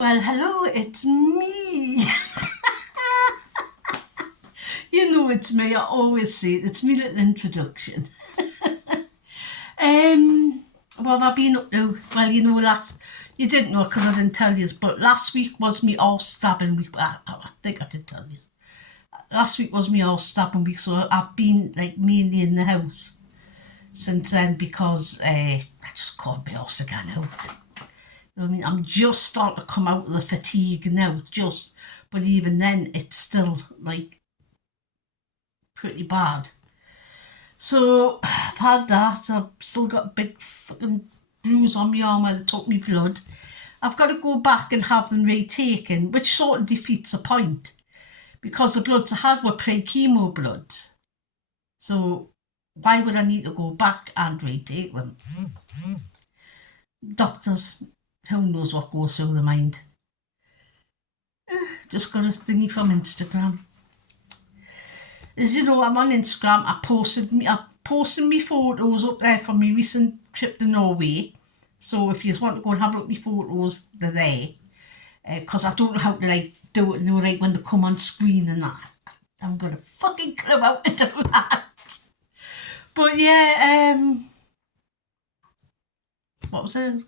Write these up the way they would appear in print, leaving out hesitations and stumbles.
Well, hello, it's me. You know it's me. I always say it. It's my little introduction. Um, what have I been up to? Well, you didn't know because I didn't tell you, but last week was me arse stabbing week. I think I did tell you. Last week was me arse stabbing week, so I've been like mainly in the house since then because I just can't be arse again out. I mean, I'm just starting to come out of the fatigue now, but even then, it's still like pretty bad. So I've had that. I've still got a big fucking bruise on my arm where they took me blood. I've got to go back and have them retaken, which sort of defeats the point because the bloods I had were pre-chemo bloods. So why would I need to go back and retake them? Doctors, who knows what goes through the mind. Just got a thingy from Instagram. As you know, I'm on Instagram. I posted me photos up there from my recent trip to Norway. So if you just want to go and have a look at my photos, they're there. Because I don't know how to do it, like when they come on screen and that. I'm gonna fucking club out to do that. But yeah, what was it?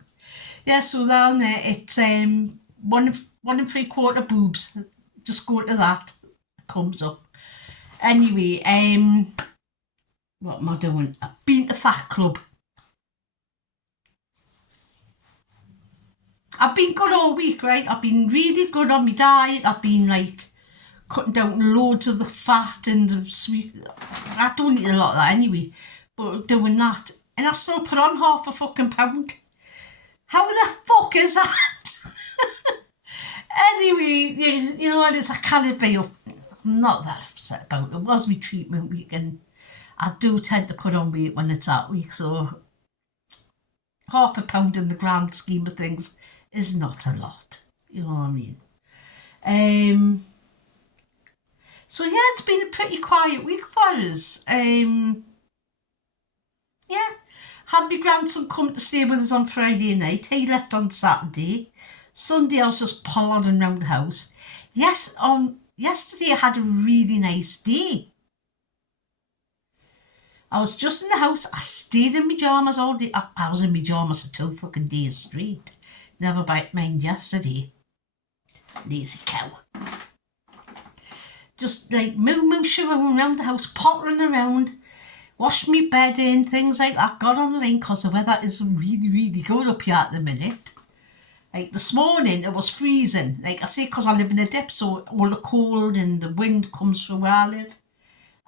Yeah, so down there it's one and 3/4 boobs. Just go to that. It comes up. Anyway, what am I doing? I've been to Fat Club. I've been good all week, right? I've been really good on my diet. I've been like cutting down loads of the fat and the sweet. I don't eat a lot of that anyway, but doing that. And I still put on half a fucking pound. How the fuck is that? Anyway, you know what it is? I can't be up. I'm not that upset about it. It was my treatment week and I do tend to put on weight when it's that week, so half a pound in the grand scheme of things is not a lot. You know what I mean? So yeah, it's been a pretty quiet week for us. Yeah, had my grandson come to stay with us on Friday night. He left on Saturday. Sunday I was just plodding around the house. Yes, on yesterday I had a really nice day. I was just in the house. I stayed in my pyjamas all day. I was in my pyjamas for 2 fucking days straight. Never mind yesterday. Lazy cow. Just like mooshing around the house, pottering around, washed me bed in, things like that. Got online because the weather is really, really good up here at the minute. Like this morning, it was freezing. Like I say, because I live in a dip, so all the cold and the wind comes from where I live.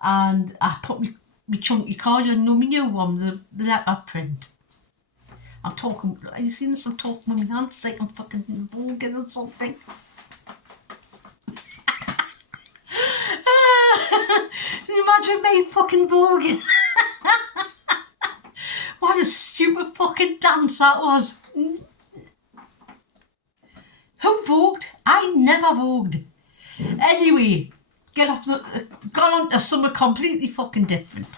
And I put me chunky card on, my new one, the leopard print. I'm talking, have you seen this? I'm talking with my hands like I'm fucking voguing or something. Can you imagine me fucking voguing? What a stupid fucking dance that was. Who vogued? I never vogued. Anyway, got on to something completely fucking different.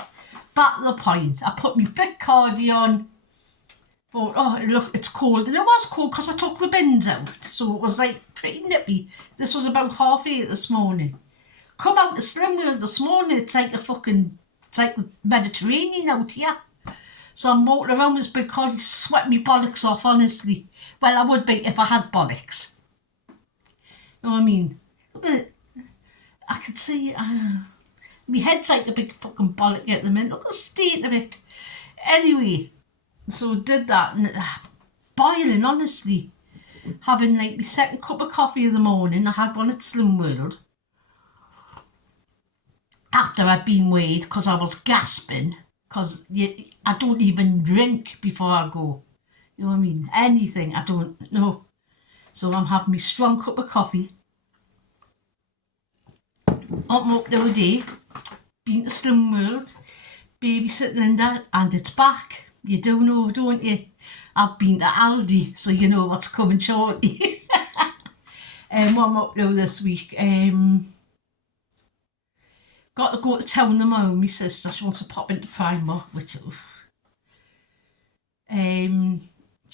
Back to the point. I put my big cardi on. Thought, oh, look, it's cold. And it was cold because I took the bins out. So it was like pretty nippy. This was about 8:30 this morning. Come out to Slimwell this morning. It's like the Mediterranean out here. So I'm walking around this big cardi, sweating my bollocks off, honestly. Well, I would be if I had bollocks. You know what I mean? Look at it. I could see my head's like a big fucking bollock at the minute. Look at the state of it. Anyway, so did that and boiling, honestly. Having like my second cup of coffee in the morning. I had one at Slim World. After I'd been weighed because I was gasping. Because I don't even drink before I go. You know what I mean? Anything, I don't know. So I'm having my strong cup of coffee. Up the other day, been to Slim World, babysitting Linda, and it's back. You do know, don't you? I've been to Aldi, so you know what's coming shortly. What I'm up to this week, got to go to town tomorrow. My sister, she wants to pop into Primark, which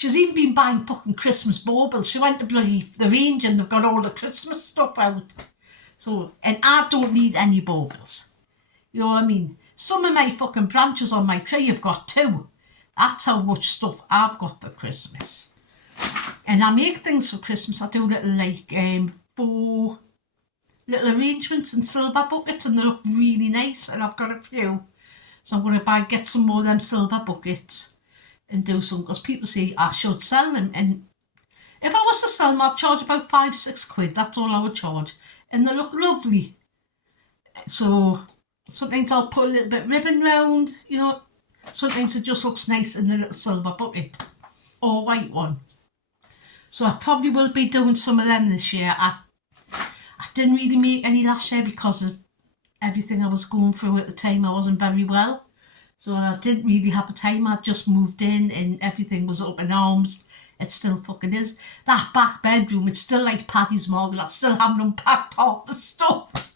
She's even been buying fucking Christmas baubles. She went to bloody the range and they've got all the Christmas stuff out. So, and I don't need any baubles. You know what I mean? Some of my fucking branches on my tree have got 2. That's how much stuff I've got for Christmas. And I make things for Christmas. I do little like 4 little arrangements in silver buckets and they look really nice, and I've got a few. So I'm going to get some more of them silver buckets and do some, because people say I should sell them, and if I was to sell them I'd charge about 5-6 quid. That's all I would charge, and they look lovely. So sometimes I'll put a little bit of ribbon round, you know. Sometimes it just looks nice in the little silver bucket or white one. So I probably will be doing some of them this year. I didn't really make any last year because of everything I was going through at the time. I wasn't very well. So I didn't really have the time. I just moved in and everything was up in arms. It still fucking is. That back bedroom, it's still like Paddy's Marble. I still haven't unpacked half the stuff.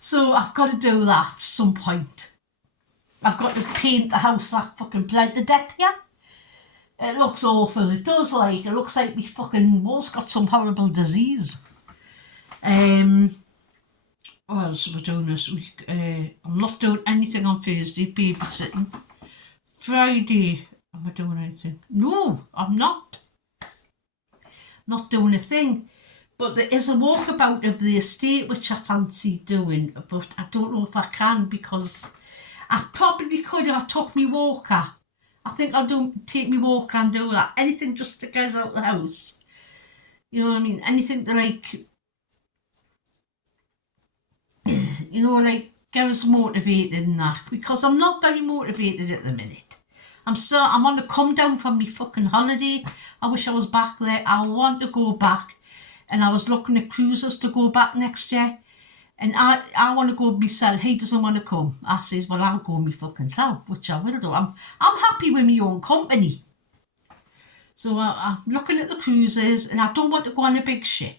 So I've got to do that at some point. I've got to paint the house that fucking bled to death here. It looks awful. It does, like. It looks like me fucking wall's got some horrible disease. What else am I doing this week? I'm not doing anything on Thursday, babysitting. Friday, am I doing anything? No, I'm not. Not doing a thing. But there is a walkabout of the estate which I fancy doing, but I don't know if I can, because I probably could if I took me walker. I think I'll take me walker and do that. Anything just to get us out of the house. You know what I mean? Anything to like, you know, like get us motivated and that, because I'm not very motivated at the minute. I'm on the come down from my fucking holiday. I wish I was back there. I want to go back, and I was looking at cruises to go back next year, and I want to go myself. He doesn't want to come. I says, well, I'll go me fucking self, which I will do. I'm happy with my own company. So I'm looking at the cruises, and I don't want to go on a big ship.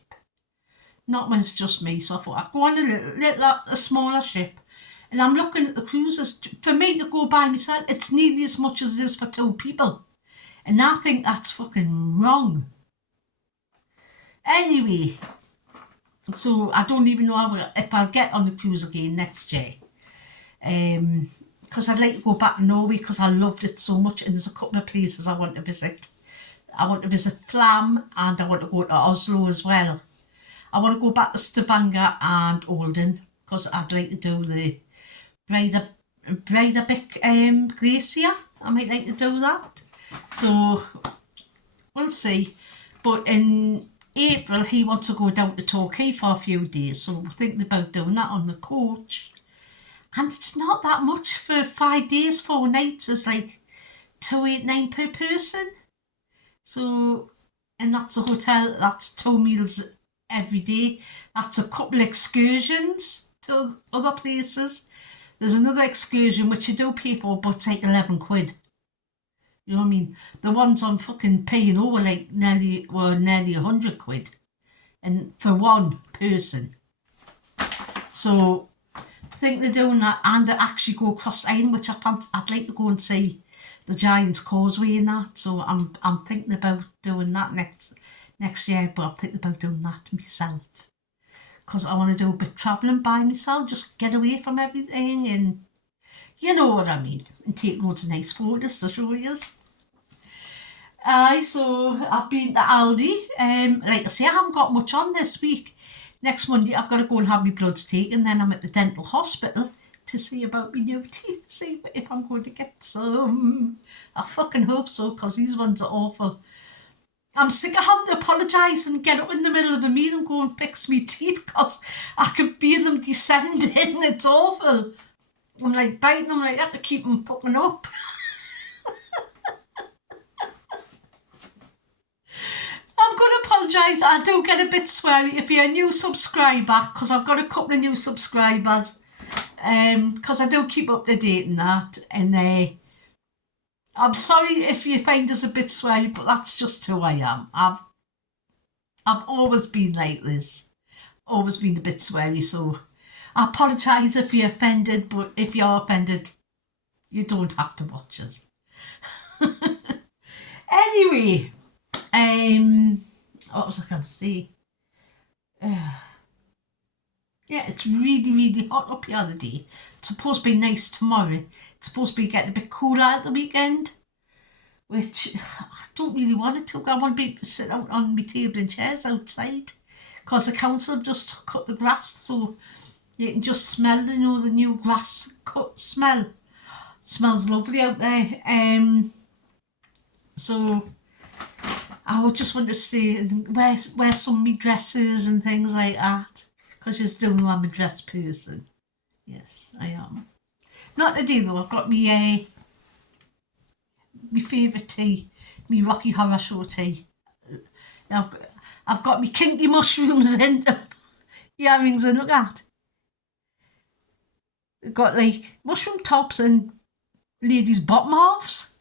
Not when it's just me, so I thought I'd go on a smaller ship. And I'm looking at the cruises. For me to go by myself, it's nearly as much as it is for 2 people. And I think that's fucking wrong. Anyway, so I don't even know if I'll get on the cruise again next year. Because I'd like to go back to Norway, because I loved it so much, and there's a couple of places I want to visit. I want to visit Flam, and I want to go to Oslo as well. I want to go back to Stavanger and Olden, because I'd like to do the Breidablik glacier. I might like to do that. So we'll see. But in April he wants to go down to Torquay for a few days, so we're thinking about doing that on the coach. And it's not that much for 5 days, 4 nights. It's like $289 per person. So, and that's a hotel, that's 2 meals every day. That's a couple of excursions to other places. There's another excursion which you do pay for, but it's like 11 quid. You know what I mean? The ones I'm fucking paying over like nearly 100 quid, and for 1 person. So I think they're doing that, and they actually go across the island, which I'd like to go and see the Giant's Causeway and that. So I'm thinking about doing that next year, but I'm thinking about doing that myself, because I want to do a bit of travelling by myself, just get away from everything, and you know what I mean, and take loads of nice photos to show you. So I've been to Aldi. Like I say, I haven't got much on this week. Next Monday I've got to go and have my bloods taken, then I'm at the dental hospital to see about my new teeth, see if I'm going to get some. I fucking hope so, because these ones are awful. I'm sick of having to apologise and get up in the middle of a meal and go and fix my teeth, because I can feel them descending. It's awful. I'm like biting them, like I have to keep them fucking up. I'm going to apologise. I do get a bit sweary if you're a new subscriber, because I've got a couple of new subscribers. Because I do keep up to date in that. And I'm sorry if you find us a bit sweary, but that's just who I am. I've always been like this. Always been a bit sweary, so I apologise if you're offended, but if you're offended, you don't have to watch us. Anyway, what was I going to say? Yeah, it's really, really hot up here the day. It's supposed to be nice tomorrow. It's supposed to be getting a bit cooler at the weekend, which I don't really want it to. I want to be able to sit out on my table and chairs outside because the council just cut the grass, so you can just smell, the new grass cut smell. It smells lovely out there. So I would just want to stay and wear some of my dresses and things like that. Because you still know I'm a dress person. Yes, I am. Not today though. I've got my favourite tea, my Rocky Horror Show tea. I've got my kinky mushrooms in the earrings, and look at. I've got like mushroom tops and ladies' bottom halves.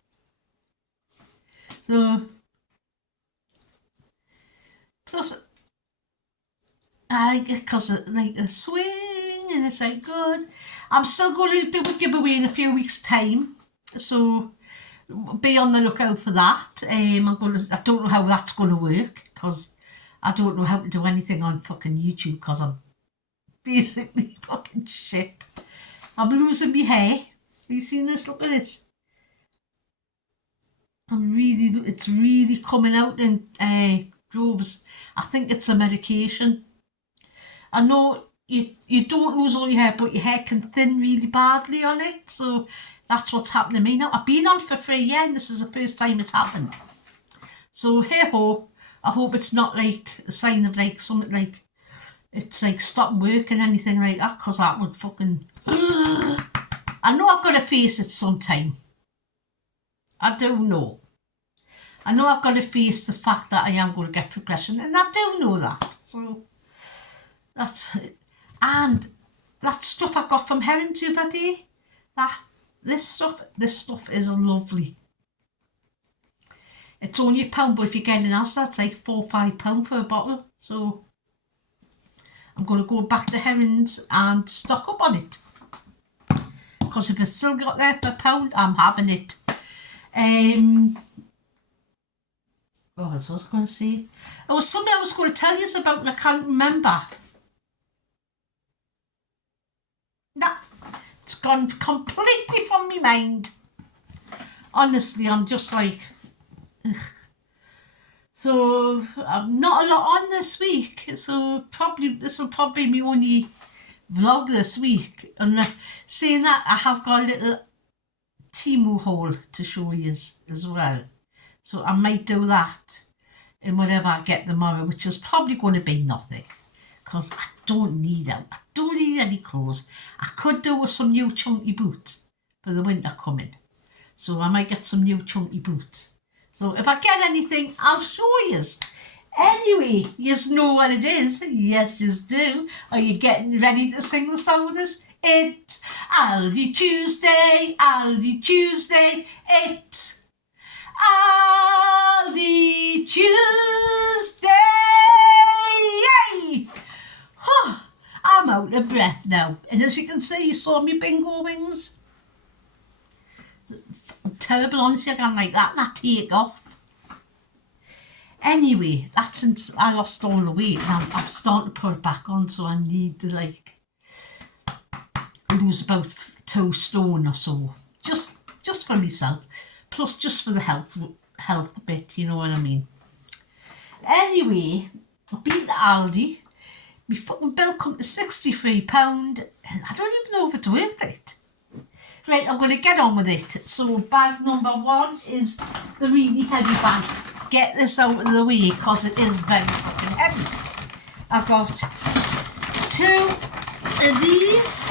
So plus I like it because it's like a swing and it's like good. I'm still going to do a giveaway in a few weeks' time, so be on the lookout for that. I don't know how that's going to work because I don't know how to do anything on fucking YouTube because I'm basically fucking shit. I'm losing my hair. Have you seen this? Look at this. It's really coming out in droves. I think it's a medication. I know you don't lose all your hair, but your hair can thin really badly on it. So that's what's happening to me now. I've been on for 3 years and this is the first time it's happened. So hey ho, I hope it's not like a sign of like something like it's like stopping work and anything like that, because that would fucking... I know I've got to face it sometime. I do know. I know I've got to face the fact that I am going to get progression, and I do know that. So that's it. And that stuff I got from Herons the other day, this stuff is lovely. It's only £1, but if you get an ounce, that's like £4 or £5 for a bottle. So I'm going to go back to Herons and stock up on it. Because if it's still got there for £1, I'm having it. What was I going to say? There was something I was going to tell you about and I can't remember. Nah, it's gone completely from my mind. Honestly, I'm just like... ugh. So, not a lot on this week. So, this will probably be my only vlog this week. And saying that, I have got a little Temu haul to show you as well. So, I might do that in whatever I get tomorrow, which is probably going to be nothing. Because I don't need them. I don't need any clothes. I could do with some new chunky boots for the winter coming. So I might get some new chunky boots. So if I get anything, I'll show yous. Anyway, yous know what it is. Yes, yous do. Are you getting ready to sing the song with us? It's Aldi Tuesday, Aldi Tuesday. It's Aldi Tuesday. Yay! I'm out of breath now. And as you can see, you saw me bingo wings. I'm terrible, honestly, I can't like that and I take off. Anyway, that's since I lost all the weight and I'm starting to put it back on, so I need to like lose about 2 stone or so. Just for myself. Plus just for the health bit, you know what I mean. Anyway, I've been to Aldi. My fucking bill come to £63 and I don't even know if it's worth it. Right, I'm going to get on with it. So bag number 1 is the really heavy bag. Get this out of the way because it is very fucking heavy. I've got 2 of these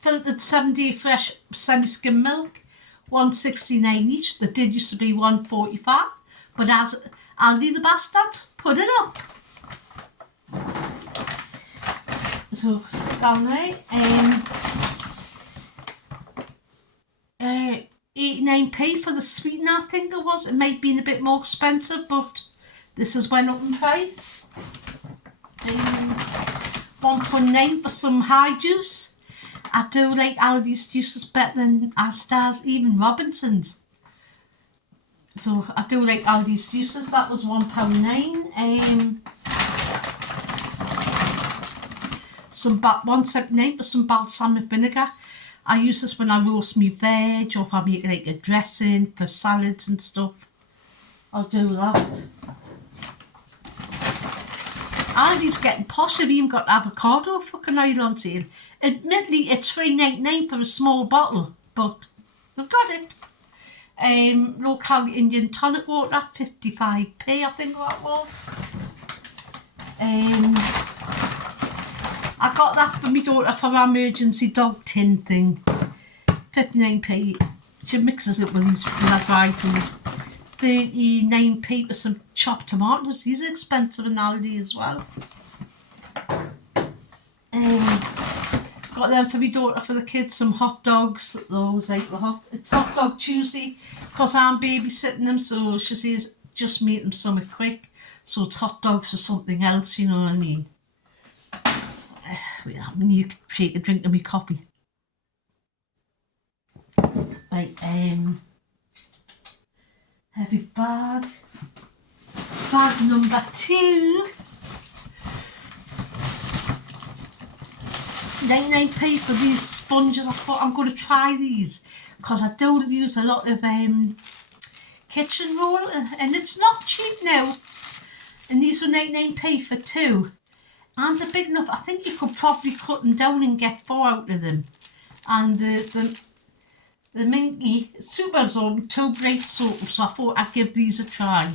filtered 7-day fresh semi-skim milk, £1.69 each. They did used to be £1.45, but as Aldi the bastards put it up. So stick down there. 89p for the sweetener, I think it was. It might have been a bit more expensive, but this has went up in price. 1.9 for some high juice. I do like Aldi's juices better than Asda's, even Robinson's. So I do like Aldi's juices. That was £1.9. Some £1.79 for some balsamic vinegar. I use this when I roast me veg or if I make like a dressing for salads and stuff. I'll do that. Aldi's getting posh. They've even got avocado fucking oil on sale. Admittedly, it's $3.99 for a small bottle, but they've got it. Low calorie Indian tonic water, 55p, I think that was. I got that for my daughter for our emergency dog tin thing, 59p. She mixes it with her dry food. 39p for some chopped tomatoes. These are expensive in Aldi as well. Got them for my daughter, for the kids, some hot dogs. Those like it's Hot Dog Tuesday because I'm babysitting them, so she says just make them something quick. So it's hot dogs or something else, you know what I mean. Wait, I need to take a drink of my coffee. Right, heavy bag. Bag number 2. 99p for these sponges. I thought I'm going to try these because I do use a lot of kitchen roll and it's not cheap now. And these were 99p for 2. And they're big enough. I think you could probably cut them down and get 4 out of them. And the Minky Super Absorbent 2 great soaps, so I thought I'd give these a try.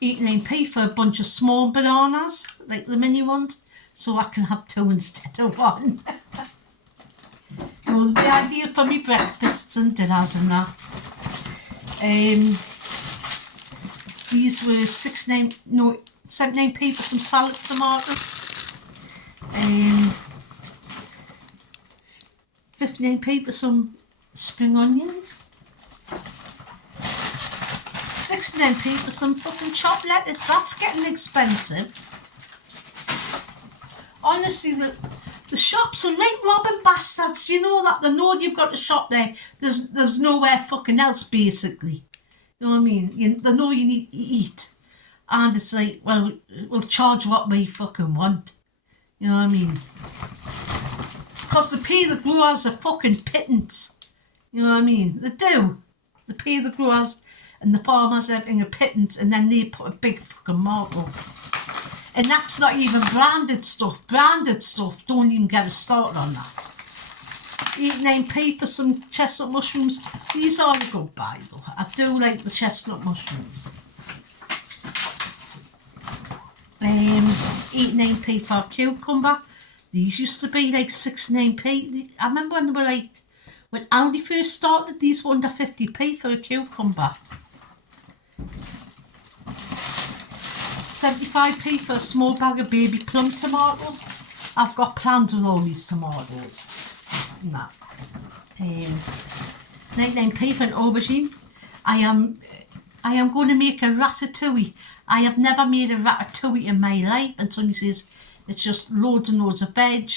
89p for a bunch of small bananas, like the mini ones, so I can have 2 instead of 1. It would be ideal for me breakfasts and dinners and that. These were 79p for some salad tomatoes. 59p for some spring onions. 69p for some fucking chopped lettuce. That's getting expensive. Honestly, the shops are like robbing bastards. Do you know that? They know you've got a shop there. There's nowhere fucking else, basically. You know what I mean? They know you need to eat. And it's like, well, we'll charge what we fucking want. You know what I mean? Because they pay the growers a fucking pittance. You know what I mean? They do. They pay the growers and the farmers everything a pittance, and then they put a big fucking markup. And that's not even branded stuff. Branded stuff, don't even get us started on that. 89p for some chestnut mushrooms. These are a good buy though. I do like the chestnut mushrooms. 89p for a cucumber. These used to be like 69p. I remember when they were like, when Aldi first started, these were under 50p for a cucumber. 75p for a small bag of baby plum tomatoes. I've got plans with all these tomatoes. Nah. 99p for an aubergine. I am going to make a ratatouille. I have never made a ratatouille in my life, and somebody says it's just loads and loads of veg,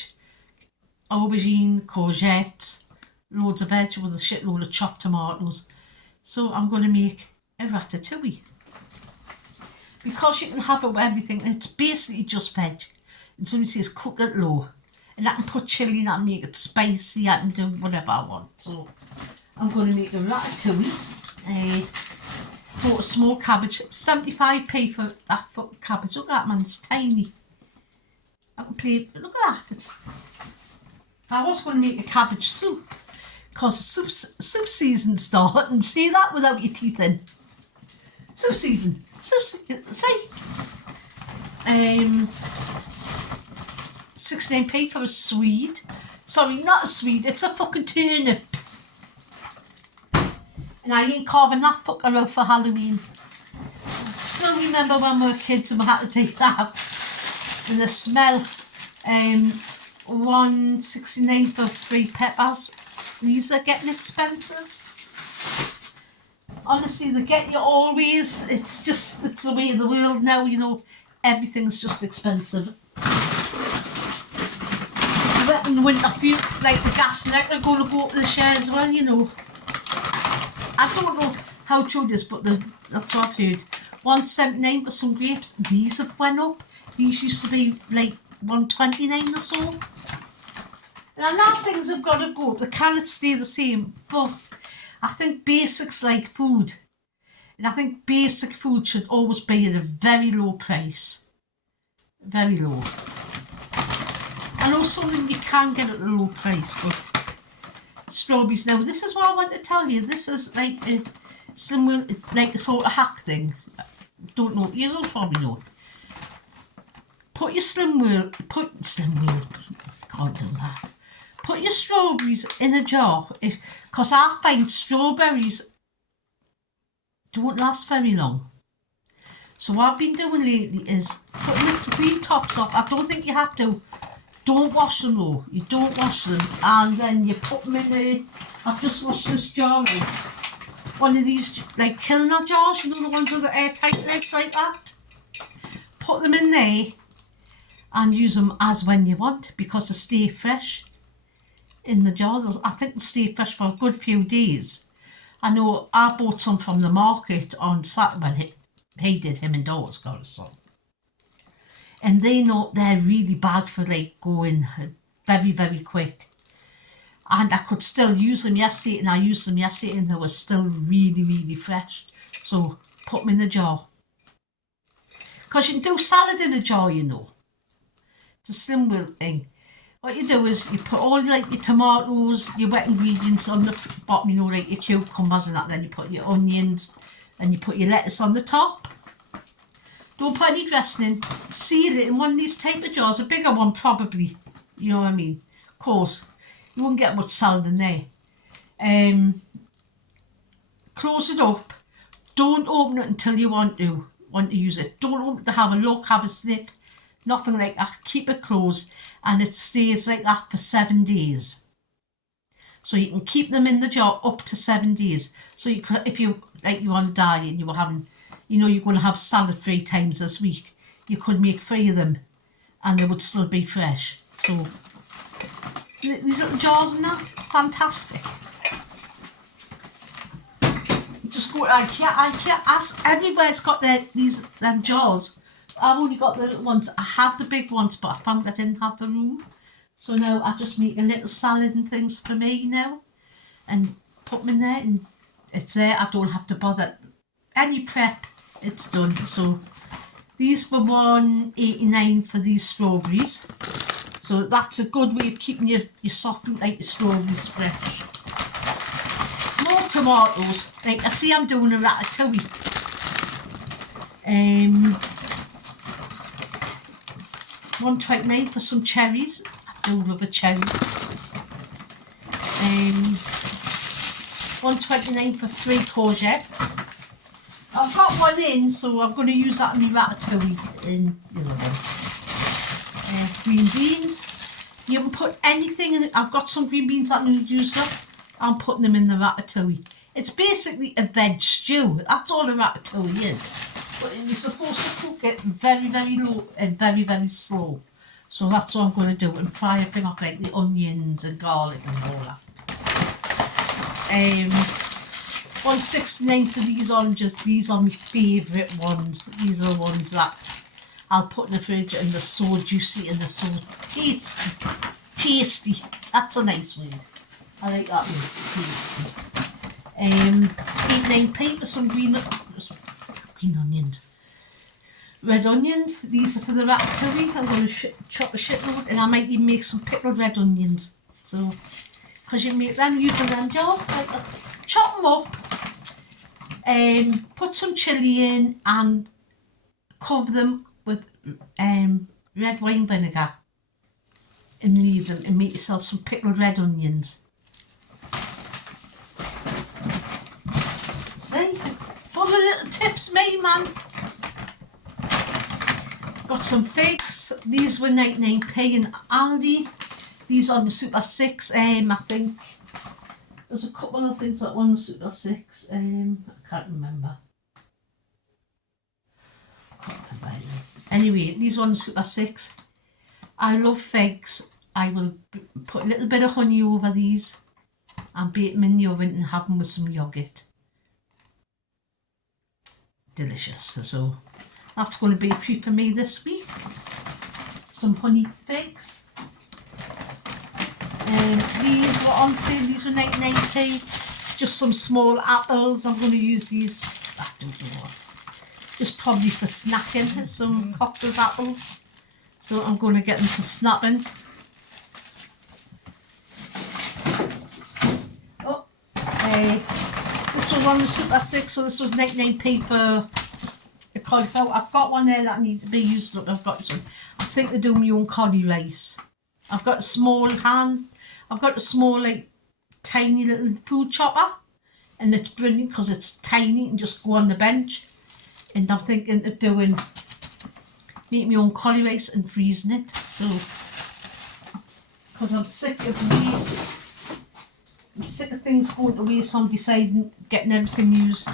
aubergine, courgette, loads of veg with a shitload of chopped tomatoes. So I'm going to make a ratatouille. Because you can have it with everything, and it's basically just veg. And somebody says cook it low. And I can put chilli in it and make it spicy. I can do whatever I want. So I'm going to make a ratatouille. Bought a small cabbage. 75p for that fucking cabbage. Look at that, man. It's tiny. I can play. Look at that. I was going to make a cabbage soup. Because the soup season's starting. See that without your teeth in. Soup season. See? 16p for a Swede. Sorry, not a Swede, it's a fucking turnip. And I ain't carving that fucker out for Halloween. Still remember when we were kids and we had to do that. And the smell. 169 for 3 peppers. These are getting expensive. Honestly, they get you always. It's the way of the world now, you know. Everything's just expensive. You better know the winter, feel like the gas neck are going to go up the share as well, you know. I don't know how true it is, but that's what I've heard. 179 for some grapes. These have went up. These used to be like 129 or so. And now things have got to go. They cannot stay the same. But I think basics like food. And I think basic food should always be at a very low price. Very low. I know something you can get at a low price, but strawberries. Now, this is what I want to tell you. This is like a similar, like a sort of hack thing. Don't know. You'll probably know. Put your can't do that. Put your strawberries in a jar, because I find strawberries don't last very long. So what I've been doing lately is putting the green tops off. I don't think you have to. Don't wash them though. You don't wash them, and then you put them in a. I've just washed this jar out. One of these like Kilner jars, you know, the ones with the airtight lids like that. Put them in there and use them as when you want, because they stay fresh in the jars. I think they stay fresh for a good few days. I know I bought some from the market on Saturday. Well, he did, him and Doris got us some. And they're really bad for like going very, very quick. And I could still use them yesterday, and I used them yesterday, and they were still really, really fresh. So put them in a jar. Because you can do salad in a jar, you know. It's a slim will thing. What you do is you put all like your tomatoes, your wet ingredients on the bottom, you know, like your cucumbers and that. Then you put your onions, and you put your lettuce on the top. Don't put any dressing in. Seal it in one of these type of jars, a bigger one probably. You know what I mean? Of course, you won't get much salad in there. Close it up. Don't open it until you want to use it. Don't open it to have a look, have a sniff. Nothing like that. Keep it closed, and it stays like that for 7 days. So you can keep them in the jar up to 7 days. So you could, if you like, you on a diet and you were having, you know, you're going to have salad 3 times this week, you could make 3 of them, and they would still be fresh. So these little jars and that, fantastic. Just go to IKEA, ask everywhere. It's got them jars. I've only got the little ones. I had the big ones, but I found I didn't have the room. So now I just make a little salad and things for me now, and put them in there, and it's there. I don't have to bother. Any prep, it's done. So these were $1.89 for these strawberries. So that's a good way of keeping your soft fruit like your strawberries fresh. More tomatoes. Like I see, I'm doing a ratatouille. $1.29 for some cherries. I do love a cherry. $1.29 for 3 courgettes. I've got one in, so I'm going to use that in my ratatouille in the other one. Green beans. You can put anything in it. I've got some green beans that need used up. I'm putting them in the ratatouille. It's basically a veg stew. That's all a ratatouille is. But you're supposed to cook it very, very low and very, very slow. So that's what I'm going to do, and fry everything up like the onions and garlic and all that. $1.69 for these oranges. These are my favourite ones. These are the ones that I'll put in the fridge, and they're so juicy and they're so tasty. Tasty. That's a nice word. I like that word. Tasty. 89p for some green onions. Red onions. These are for the ratatouille. I'm going to chop a shitload, and I might even make some pickled red onions. So, because you make them using them jars, like that. Chop them up. Put some chilli in and cover them with red wine vinegar, and leave them, and make yourself some pickled red onions. See? Full of little tips, me man. Got some figs. These were 99p in Aldi. These are the Super 6. I think there's a couple of things that one was Super 6. I can't remember. Anyway, these ones Super 6. I love figs. I will put a little bit of honey over these and bake them in the oven and have them with some yoghurt. Delicious. So that's going to be a treat for me this week. Some honey figs. These were on sale. These were 99p. Just some small apples. I'm going to use these. I don't know what. Just probably for snacking. Some Cox's apples. So I'm going to get them for snapping. Oh, this was on the Super 6, so this was 99p for the cauliflower. I've got one there that needs to be used up. I've got this one. I think they do my own curry rice. I've got a small hand. I've got a small, like, tiny little food chopper. And it's brilliant because it's tiny and just go on the bench. And I'm thinking of doing, make my own curry rice and freezing it. So, because I'm sick of waste. I'm sick of things going to waste. So I'm deciding getting everything used.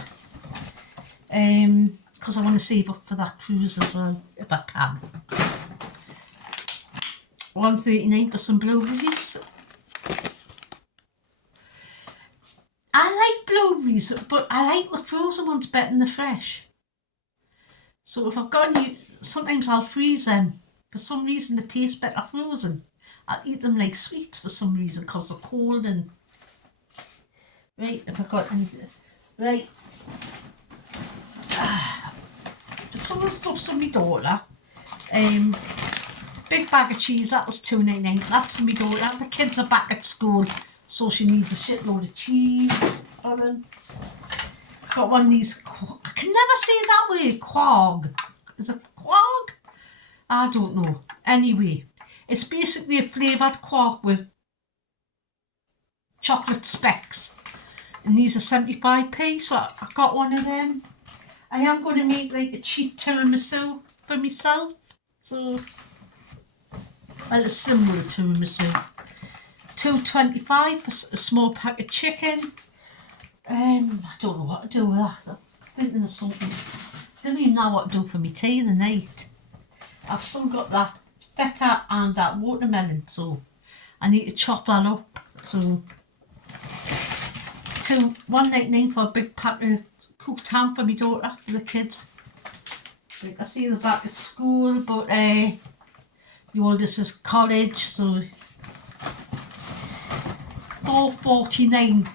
Because I want to save up for that cruise as well, if I can. $1.39 for some blueberries. I like blueberries, but I like the frozen ones better than the fresh. So if I've got any, sometimes I'll freeze them. For some reason they taste better frozen. I'll eat them like sweets for some reason because they're cold and... Right, if I've got anything... Right. But some of the stuff's for my daughter. Big bag of cheese, that was $2.99. That's for my daughter. The kids are back at school, so she needs a shitload of cheese for them. Got one of these, I can never say that word, quag. Is it quag? I don't know. Anyway, it's basically a flavoured quark with chocolate specks. And these are 75p, so I got one of them. I am going to make like a cheap tiramisu for myself. So, well, a similar tiramisu. $2.25 for a small pack of chicken. I don't know what to do with that. I'm thinking of something. I don't even know what to do for my tea the night. I've still got that feta and that watermelon, so I need to chop that up. So $1.99 for a big pack of cooked ham for my daughter, for the kids. Like I see they're back at school, but the oldest is college, so $4.49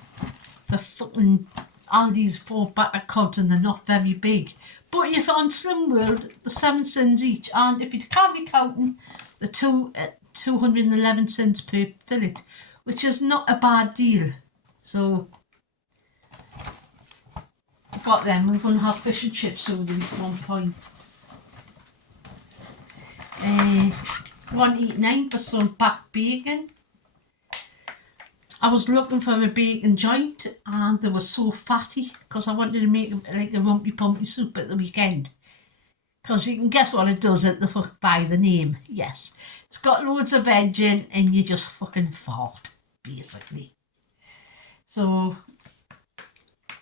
for fucking Aldi's 4 batter cods, and they're not very big. But if on Slim World, the 7 cents each, and if you can't be counting the 211 cents per fillet, which is not a bad deal. So I got them. I'm going to have fish and chips over the week at one point. $1.89 for some back bacon. I was looking for a bacon joint and they were so fatty because I wanted to make like a rumpy pumpy soup at the weekend. Because you can guess what it does by the name. Yes, it's got loads of veg in and you just fucking fart, basically. So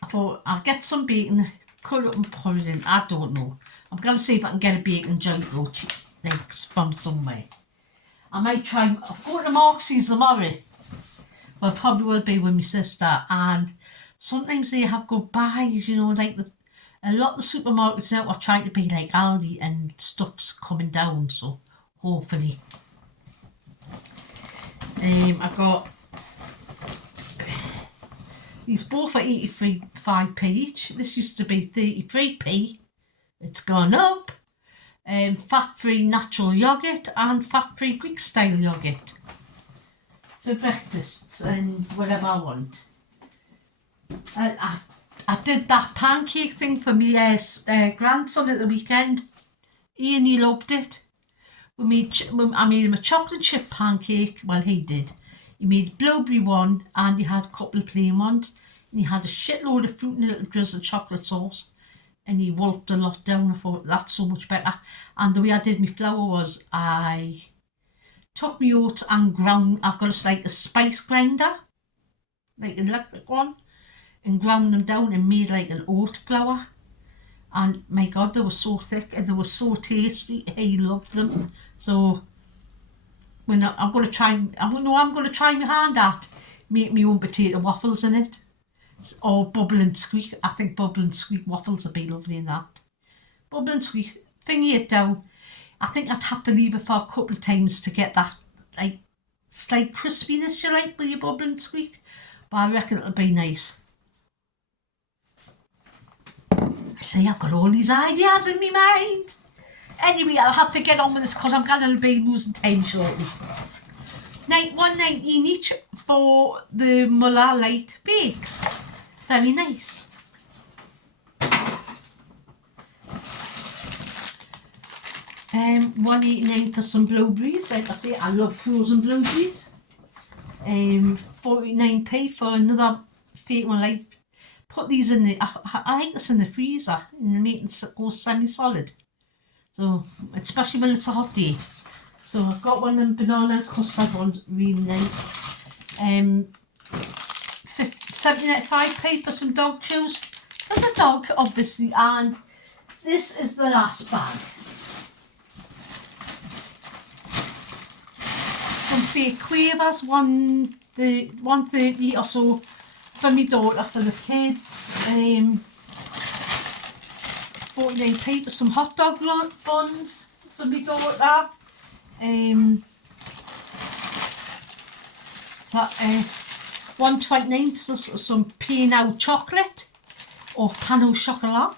I thought I'll get some bacon, cut it up and put it in. I don't know. I'm going to see if I can get a bacon joint though, like from somewhere. I might try, I'll go to Marks's tomorrow. Well, probably will be with my sister, and sometimes they have good buys, you know, like a lot of the supermarkets now are trying to be like Aldi and stuff's coming down, so hopefully. I got these both are 85p each. This used to be 33p. It's gone up. Fat-free natural yoghurt and fat-free Greek style yoghurt. For breakfasts and whatever I want. I did that pancake thing for my grandson at the weekend. He loved it. I made him a chocolate chip pancake. Well, he did. He made a blueberry one and he had a couple of plain ones. And he had a shitload of fruit and a little drizzle of chocolate sauce. And he wolfed a lot down. I thought, that's so much better. And the way I did my flour was I took my oats and ground. I've got a spice grinder, like an electric one, and ground them down and made like an oat flour. And my God, they were so thick and they were so tasty. He loved them. So when I'm going to try, I'm going to try my hand at make my own potato waffles in it. Or Bubble and Squeak. I think Bubble and Squeak waffles would be lovely in that. Bubble and Squeak, thingy it down. I think I'd have to leave it for a couple of times to get that like slight crispiness you like with your Bubble and Squeak. But I reckon it'll be nice. I say I've got all these ideas in my mind. Anyway, I'll have to get on with this because I'm going to be losing time shortly. $1.19 each for the Muller Light Bakes. Very nice. $1.89 for some blueberries. Like I say, I love frozen blueberries. 49p for another fake one. Like, put these in the. I like this in the freezer and make it go semi-solid. So, especially when it's a hot day. So I've got one of them banana custard ones, really nice. 75p for some dog chews for the dog, obviously. And this is the last bag. Some fake quavers, 130 or so for my daughter, for the kids. 49p for some hot dog buns for my daughter. 1.29 for some Pinot chocolate or pan au chocolat.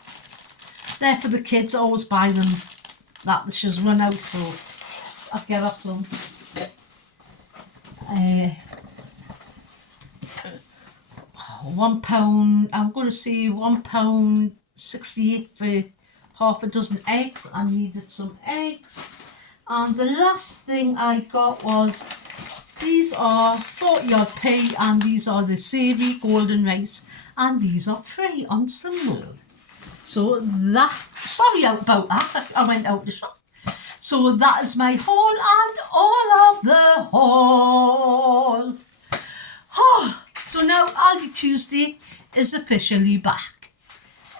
They're for the kids. I always buy them. That she's run out, so I'll get her some. £1. I'm going to say £1.68 for half a dozen eggs. I needed some eggs. And the last thing I got was, these are 40 odd p, and these are the savoury golden rice, and these are free on Slim World. So that, sorry about that, I went out the shop. So that is my haul and all of the haul. Oh, so now Aldi Tuesday is officially back.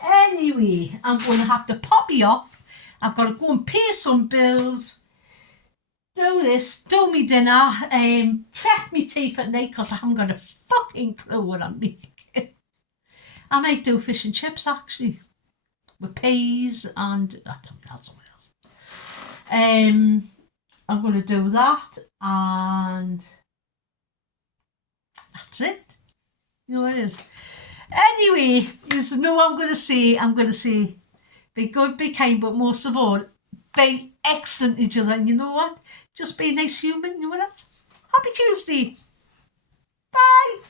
Anyway, I'm going to have to pop me off. I've got to go and pay some bills. Do this, do me dinner, prep me tea for night because I haven't got a fucking clue what I'm making. I might do fish and chips actually, with peas and I don't know, that's what else. I'm going to do that and that's it. You know what it is. Anyway, you know what I'm going to say. I'm going to say, be good, be kind, but most of all, be excellent to each other. And you know what? Just be a nice human, you know what? Happy Tuesday. Bye.